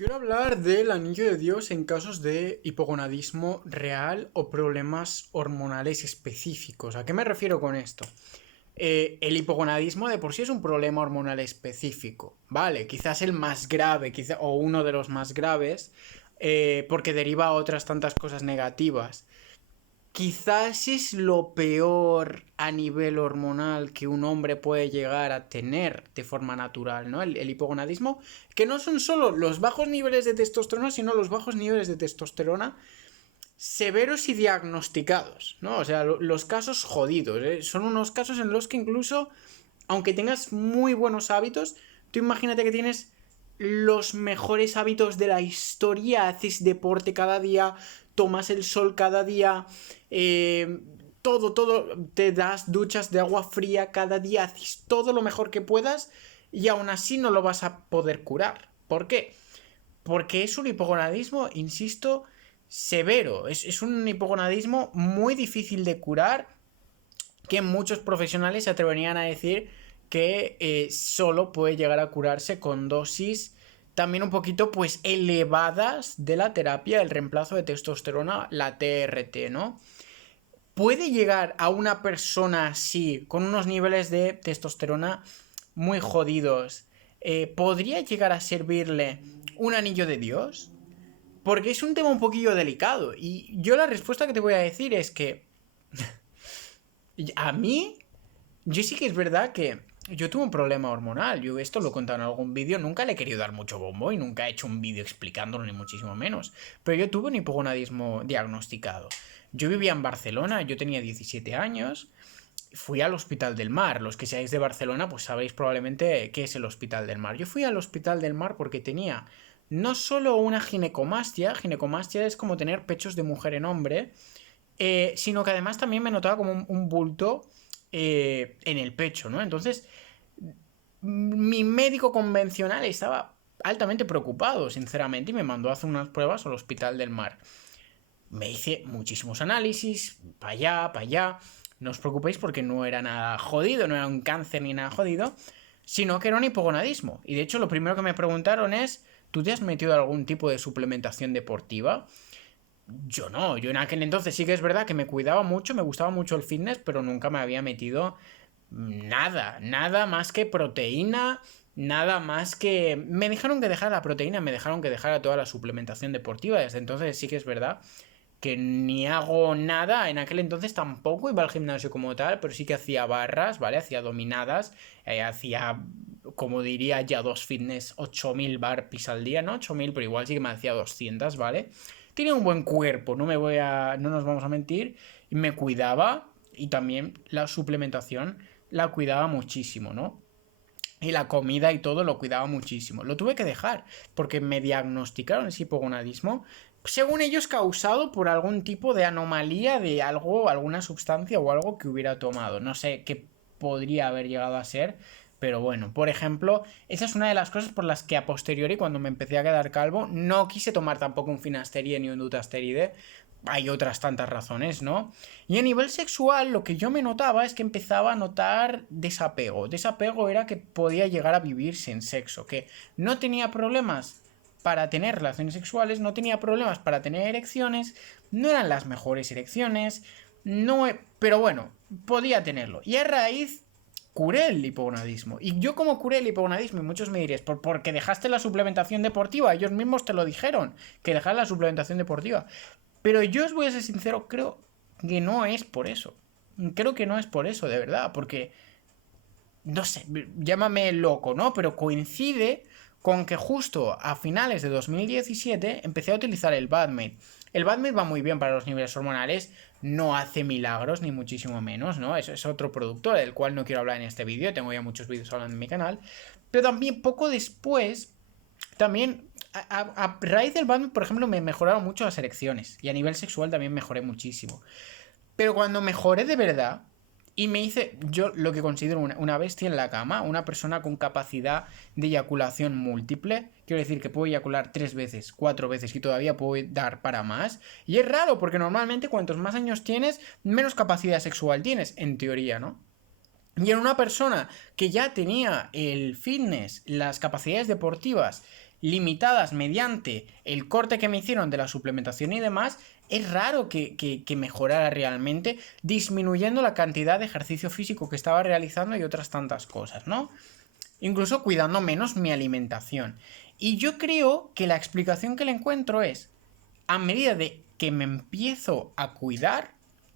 Quiero hablar del anillo de Dios en casos de hipogonadismo real o problemas hormonales específicos. ¿A qué me refiero con esto? El hipogonadismo de por sí es un problema hormonal específico, ¿vale? Quizás el más grave, o uno de los más graves, porque deriva a otras tantas cosas negativas. Quizás es lo peor a nivel hormonal que un hombre puede llegar a tener de forma natural, ¿no? El hipogonadismo, que no son solo los bajos niveles de testosterona, sino los bajos niveles de testosterona severos y diagnosticados, ¿no? O sea, los casos jodidos, ¿eh? Son unos casos en los que incluso, aunque tengas muy buenos hábitos, tú imagínate que tienes los mejores hábitos de la historia, haces deporte cada día, tomas el sol cada día, todo, te das duchas de agua fría cada día, haces todo lo mejor que puedas y aún así no lo vas a poder curar. ¿Por qué? Porque es un hipogonadismo, insisto, severo. Es un hipogonadismo muy difícil de curar, que muchos profesionales se atreverían a decir que solo puede llegar a curarse con dosis también un poquito pues elevadas de la terapia, el reemplazo de testosterona, la TRT, ¿no? Puede llegar a una persona así, con unos niveles de testosterona muy jodidos, ¿podría llegar a servirle un anillo de Dios? Porque es un tema un poquillo delicado. Y yo la respuesta que te voy a decir es que a mí, yo sí que es verdad que yo tuve un problema hormonal. Yo esto lo he contado en algún vídeo. Nunca le he querido dar mucho bombo y nunca he hecho un vídeo explicándolo, ni muchísimo menos. Pero yo tuve un hipogonadismo diagnosticado. Yo vivía en Barcelona, yo tenía 17 años. Fui al Hospital del Mar. Los que seáis de Barcelona, pues sabéis probablemente qué es el Hospital del Mar. Yo fui al Hospital del Mar porque tenía no solo una ginecomastia es como tener pechos de mujer en hombre, sino que además también me notaba como un bulto en el pecho, ¿no? Entonces, mi médico convencional estaba altamente preocupado, sinceramente, y me mandó a hacer unas pruebas al Hospital del Mar. Me hice muchísimos análisis, para allá, para allá. No os preocupéis porque no era nada jodido, no era un cáncer ni nada jodido, sino que era un hipogonadismo. Y de hecho lo primero que me preguntaron es, ¿tú te has metido algún tipo de suplementación deportiva? Yo no, yo en aquel entonces sí que es verdad que me cuidaba mucho, me gustaba mucho el fitness, pero nunca me había metido nada más que proteína, nada más que... Me dejaron que dejara la proteína, me dejaron que dejara toda la suplementación deportiva, desde entonces sí que es verdad que ni hago nada, en aquel entonces tampoco iba al gimnasio como tal, pero sí que hacía barras, ¿vale? Hacía dominadas, hacía, como diría ya, dos fitness, 8000 burpees al día, no 8000, pero igual sí que me hacía 200, ¿vale? Tenía un buen cuerpo, no nos vamos a mentir, y me cuidaba, y también la suplementación la cuidaba muchísimo, ¿no? Y la comida y todo lo cuidaba muchísimo. Lo tuve que dejar porque me diagnosticaron ese hipogonadismo, según ellos causado por algún tipo de anomalía de algo, alguna sustancia o algo que hubiera tomado. No sé qué podría haber llegado a ser, pero bueno, por ejemplo, esa es una de las cosas por las que a posteriori, cuando me empecé a quedar calvo, no quise tomar tampoco un finasteride ni un dutasteride. Hay otras tantas razones, ¿no? Y a nivel sexual, lo que yo me notaba es que empezaba a notar desapego. Desapego era que podía llegar a vivir sin sexo, que no tenía problemas para tener relaciones sexuales, no tenía problemas para tener erecciones, no eran las mejores erecciones, no, pero bueno, podía tenerlo. Y a raíz curé el hipogonadismo. Y yo como curé el hipogonadismo, y muchos me diréis, porque dejaste la suplementación deportiva, ellos mismos te lo dijeron, que dejaste la suplementación deportiva. Pero yo os voy a ser sincero, creo que no es por eso. Creo que no es por eso, de verdad, porque no sé, llámame loco, ¿no? Pero coincide con que justo a finales de 2017 empecé a utilizar el Badmate. El Badmate va muy bien para los niveles hormonales, no hace milagros ni muchísimo menos, ¿no? Eso es otro producto del cual no quiero hablar en este vídeo, tengo ya muchos vídeos hablando en mi canal. Pero también poco después, también a raíz del Badmate, por ejemplo, me mejoraron mucho las erecciones y a nivel sexual también mejoré muchísimo. Pero cuando mejoré de verdad, y me hice yo lo que considero una bestia en la cama, una persona con capacidad de eyaculación múltiple. Quiero decir que puedo eyacular 3 veces, 4 veces y todavía puedo dar para más. Y es raro porque normalmente cuantos más años tienes, menos capacidad sexual tienes, en teoría, ¿no? Y en una persona que ya tenía el fitness, las capacidades deportivas limitadas mediante el corte que me hicieron de la suplementación y demás, es raro que mejorara realmente, disminuyendo la cantidad de ejercicio físico que estaba realizando y otras tantas cosas, ¿no? Incluso cuidando menos mi alimentación. Y yo creo que la explicación que le encuentro es, a medida de que me empiezo a cuidar,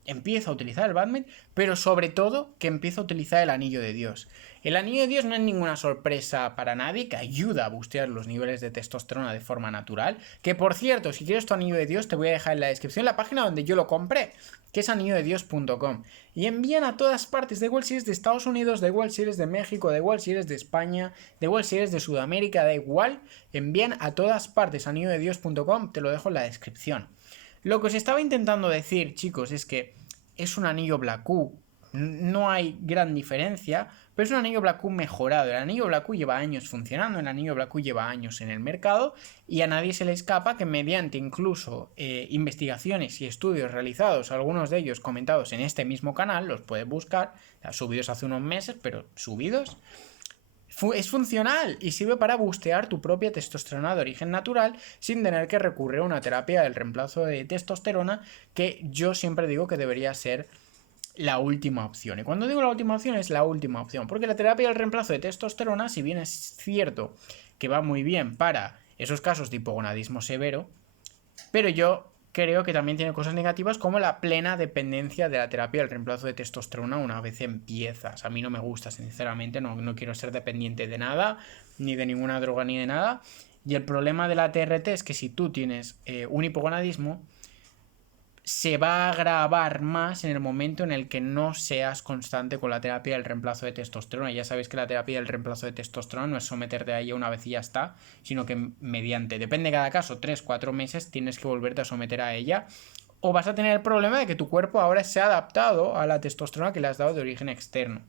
empiezo a utilizar el Batman, pero sobre todo que empiezo a utilizar el Anillo de Dios. El Anillo de Dios no es ninguna sorpresa para nadie, que ayuda a bustear los niveles de testosterona de forma natural. Que por cierto, si quieres tu Anillo de Dios, te voy a dejar en la descripción la página donde yo lo compré, que es anillodedios.com. Y envían a todas partes, da igual si eres de Estados Unidos, da igual si eres de México, da igual si eres de España, da igual si eres de Sudamérica, da igual, envían a todas partes, anillodedios.com, te lo dejo en la descripción. Lo que os estaba intentando decir, chicos, es que es un anillo Black Q. No hay gran diferencia, pero es un anillo Black Q mejorado. El anillo Black Q lleva años funcionando, el anillo Black Q lleva años en el mercado y a nadie se le escapa que mediante incluso investigaciones y estudios realizados, algunos de ellos comentados en este mismo canal, los puedes buscar, subidos hace unos meses, pero subidos, es funcional y sirve para bustear tu propia testosterona de origen natural sin tener que recurrir a una terapia del reemplazo de testosterona, que yo siempre digo que debería ser la última opción. Y cuando digo la última opción, es la última opción, porque la terapia del reemplazo de testosterona, si bien es cierto que va muy bien para esos casos de hipogonadismo severo, pero yo creo que también tiene cosas negativas como la plena dependencia de la terapia del reemplazo de testosterona una vez empiezas. A mí no me gusta, sinceramente, no quiero ser dependiente de nada, ni de ninguna droga, ni de nada. Y el problema de la TRT es que si tú tienes un hipogonadismo, se va a agravar más en el momento en el que no seas constante con la terapia del reemplazo de testosterona. Ya sabéis que la terapia del reemplazo de testosterona no es someterte a ella una vez y ya está, sino que mediante, depende de cada caso, 3-4 meses tienes que volverte a someter a ella, o vas a tener el problema de que tu cuerpo ahora se ha adaptado a la testosterona que le has dado de origen externo.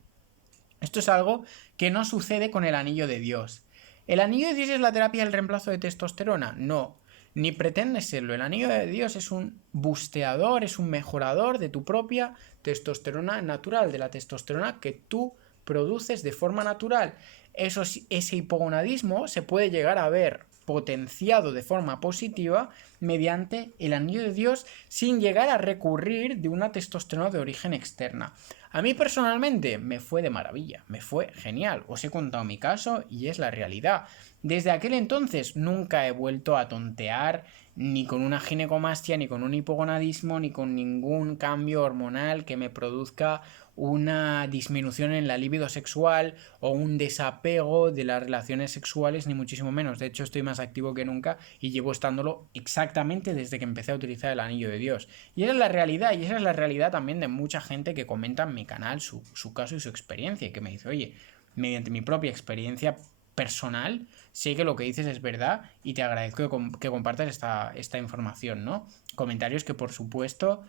Esto es algo que no sucede con el anillo de Dios. ¿El anillo de Dios es la terapia del reemplazo de testosterona? No, ni pretende serlo. El anillo de Dios es un busteador, es un mejorador de tu propia testosterona natural, de la testosterona que tú produces de forma natural. Ese hipogonadismo se puede llegar a ver potenciado de forma positiva mediante el anillo de Dios sin llegar a recurrir de una testosterona de origen externa. A mí personalmente me fue de maravilla, me fue genial. Os he contado mi caso y es la realidad. Desde aquel entonces nunca he vuelto a tontear ni con una ginecomastia, ni con un hipogonadismo, ni con ningún cambio hormonal que me produzca una disminución en la libido sexual o un desapego de las relaciones sexuales, ni muchísimo menos. De hecho, estoy más activo que nunca y llevo estándolo exactamente desde que empecé a utilizar el anillo de Dios. Y esa es la realidad, y esa es la realidad también de mucha gente que comenta en mi canal su caso y su experiencia, y que me dice, oye, mediante mi propia experiencia personal, sé que lo que dices es verdad y te agradezco que compartas esta información, ¿no? Comentarios que por supuesto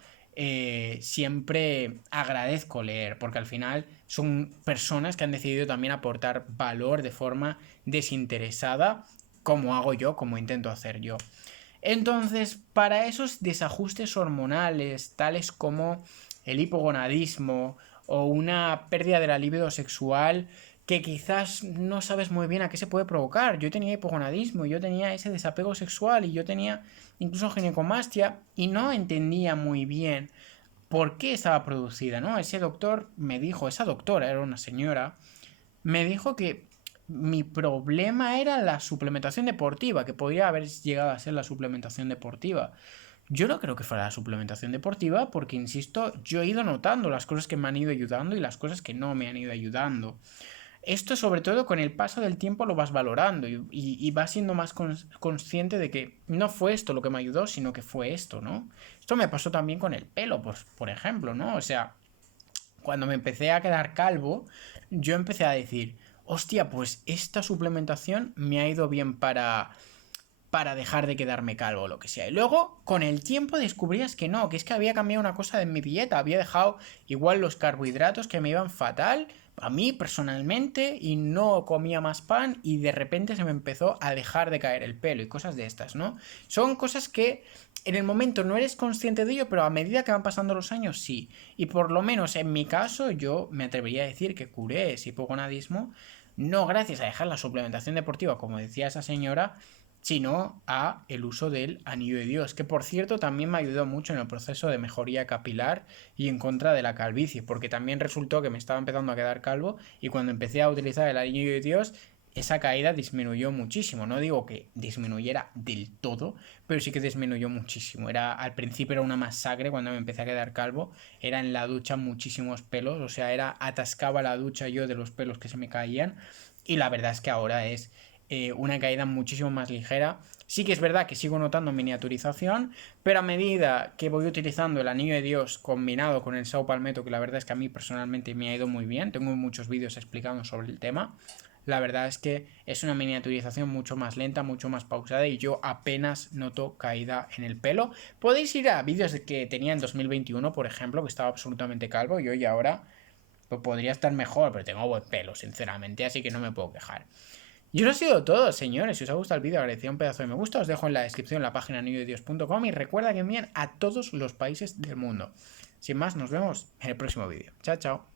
siempre agradezco leer, porque al final son personas que han decidido también aportar valor de forma desinteresada, como hago yo, como intento hacer yo. Entonces, para esos desajustes hormonales, tales como el hipogonadismo o una pérdida de la libido sexual, que quizás no sabes muy bien a qué se puede provocar. Yo tenía hipogonadismo, yo tenía ese desapego sexual y yo tenía incluso ginecomastia y no entendía muy bien por qué estaba producida, ¿no? Ese doctor me dijo, esa doctora era una señora, me dijo que mi problema era la suplementación deportiva, que podría haber llegado a ser la suplementación deportiva. Yo no creo que fuera la suplementación deportiva porque, insisto, yo he ido notando las cosas que me han ido ayudando y las cosas que no me han ido ayudando. Esto, sobre todo, con el paso del tiempo lo vas valorando y vas siendo más consciente de que no fue esto lo que me ayudó, sino que fue esto, ¿no? Esto me pasó también con el pelo, pues, por ejemplo, ¿no? O sea, cuando me empecé a quedar calvo, yo empecé a decir, hostia, pues esta suplementación me ha ido bien para dejar de quedarme calvo o lo que sea. Y luego, con el tiempo descubrías que no, que es que había cambiado una cosa de mi dieta, había dejado igual los carbohidratos que me iban fatal a mí personalmente y no comía más pan y de repente se me empezó a dejar de caer el pelo y cosas de estas, ¿no? Son cosas que en el momento no eres consciente de ello, pero a medida que van pasando los años sí. Y por lo menos en mi caso yo me atrevería a decir que curé ese hipogonadismo no gracias a dejar la suplementación deportiva, como decía esa señora, sino a el uso del anillo de Dios, que por cierto también me ayudó mucho en el proceso de mejoría capilar y en contra de la calvicie, porque también resultó que me estaba empezando a quedar calvo y cuando empecé a utilizar el anillo de Dios, esa caída disminuyó muchísimo. No digo que disminuyera del todo, pero sí que disminuyó muchísimo. Al principio era una masacre cuando me empecé a quedar calvo. Era en la ducha muchísimos pelos, o sea, atascaba la ducha yo de los pelos que se me caían. Y la verdad es que ahora es una caída muchísimo más ligera. Sí que es verdad que sigo notando miniaturización, pero a medida que voy utilizando el anillo de Dios combinado con el Sao Palmetto, que la verdad es que a mí personalmente me ha ido muy bien, tengo muchos vídeos explicando sobre el tema, la verdad es que es una miniaturización mucho más lenta, mucho más pausada y yo apenas noto caída en el pelo. Podéis ir a vídeos que tenía en 2021, por ejemplo, que estaba absolutamente calvo y hoy ahora pues podría estar mejor, pero tengo buen pelo, sinceramente, así que no me puedo quejar. Y eso ha sido todo, señores. Si os ha gustado el vídeo, agradecía un pedazo de me gusta. Os dejo en la descripción la página anillodios.com y recuerda que envían a todos los países del mundo. Sin más, nos vemos en el próximo vídeo. Chao, chao.